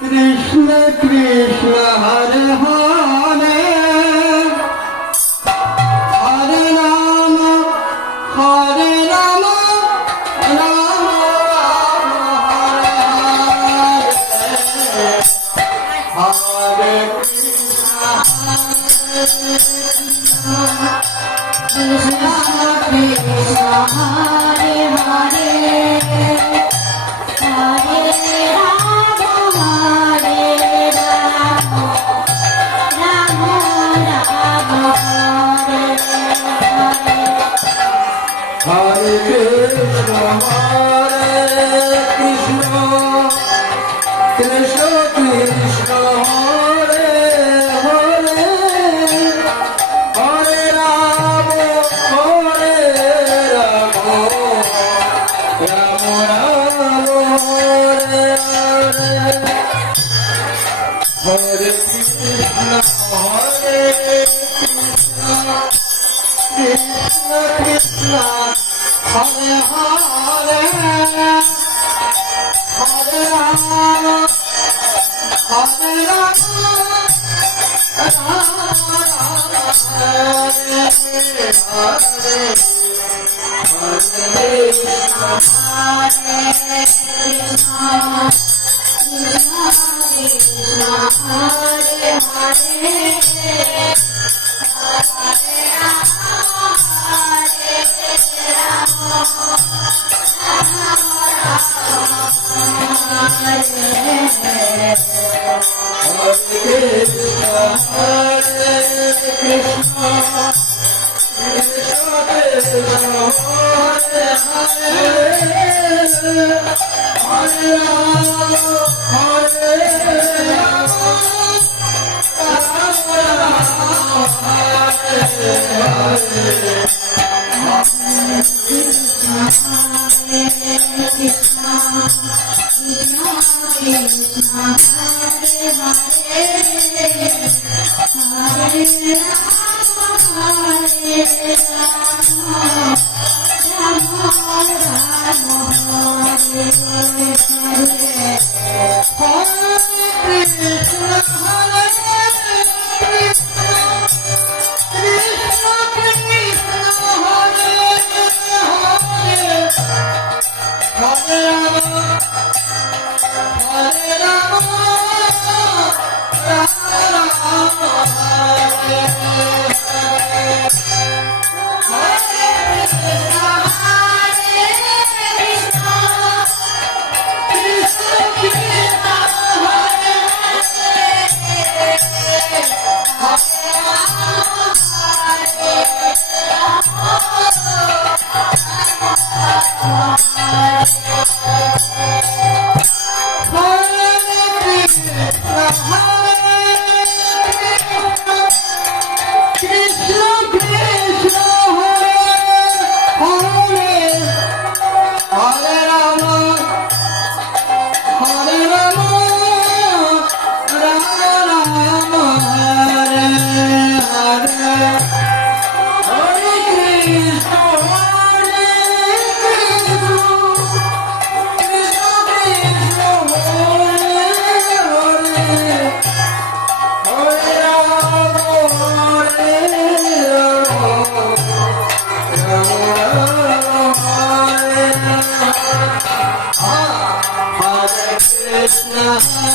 Krishna Krishna Hare Hare Hare Ram Hare Ram Ram Ram Hare Hare Krishna Krishna Hare Hare Hare Krishna, Hare Krishna, Krishna Krishna, Hare Hare, Hare Rama, Hare Rama, Rama Rama, Hare Hare, Hare Krishna, Hare Krishna, Krishna Krishna. Hare Hare, Hare Rama, Hare Rama, Rama Rama, Hare Hare, Hare Krishna, Hare Krishna, Krishna Krishna, Hare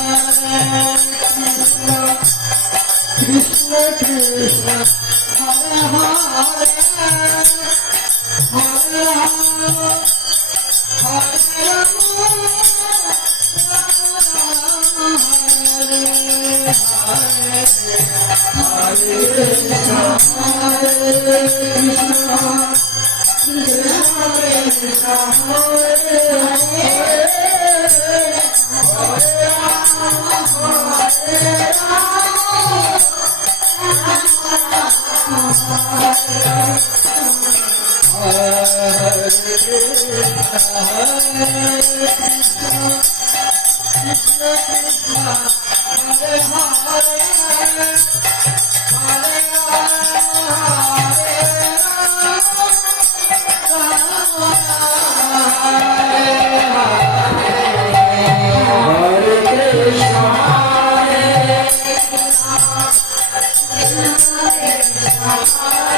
Hare. Hare Krishna. Ram